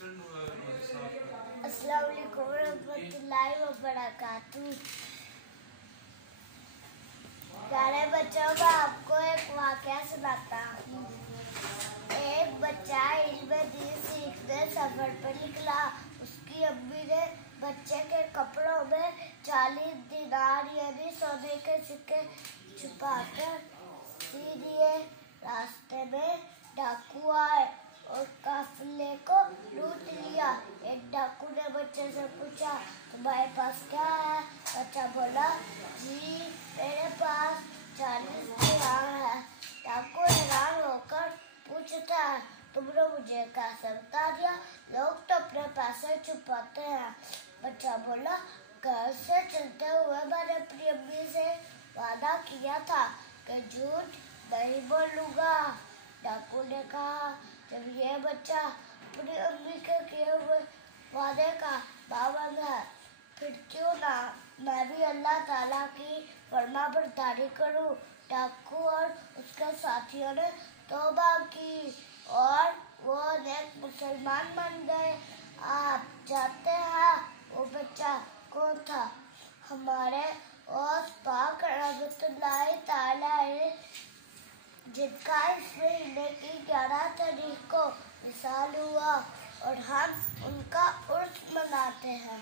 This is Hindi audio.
अस्सलाम वालेकुम रहमतुल्लाहि व बरकातुहू। प्यारे बच्चों, मैं आपको एक वाक़या सुनाता हूँ। एक बच्चा इल्म दीन सीखने सफर पर निकला। उसकी अम्मी ने बच्चे के कपड़ों में 40 दिनार यानी सोने के सिक्के छुपाकर सी दिए। रास्ते में डाकू आए और काफिले को लूट लिया। एक डाकू ने बच्चे से पूछा, तुम्हारे पास क्या है? बच्चा बोला, जी मेरे पास 40 दिनार है। डाकू हैरान होकर पूछता है, तुमने मुझे कैसे बता दिया? लोग तो अपने पैसे छुपाते हैं। बच्चा बोला, घर से चलते हुए मैंने अपनी अम्मी से वादा किया था कि झूठ नहीं बोलूंगा। डाकू ने कहा, जब ये बच्चा अपनी अम्मी के किए हुए वादे का पाबंद है, फिर क्यों ना मैं भी अल्लाह ताला की फरमाबरदारी करूं। डाकू और उसके साथियों ने तौबा की और वो नेक मुसलमान बन गए। आप जानते हैं वो बच्चा कौन था? हमारे औस पाक रहमतुल्लाहि ताला अलैह, जिनका इस महीने की 11 तारीख को विसाल हुआ और हम उनका उर्स मनाते हैं।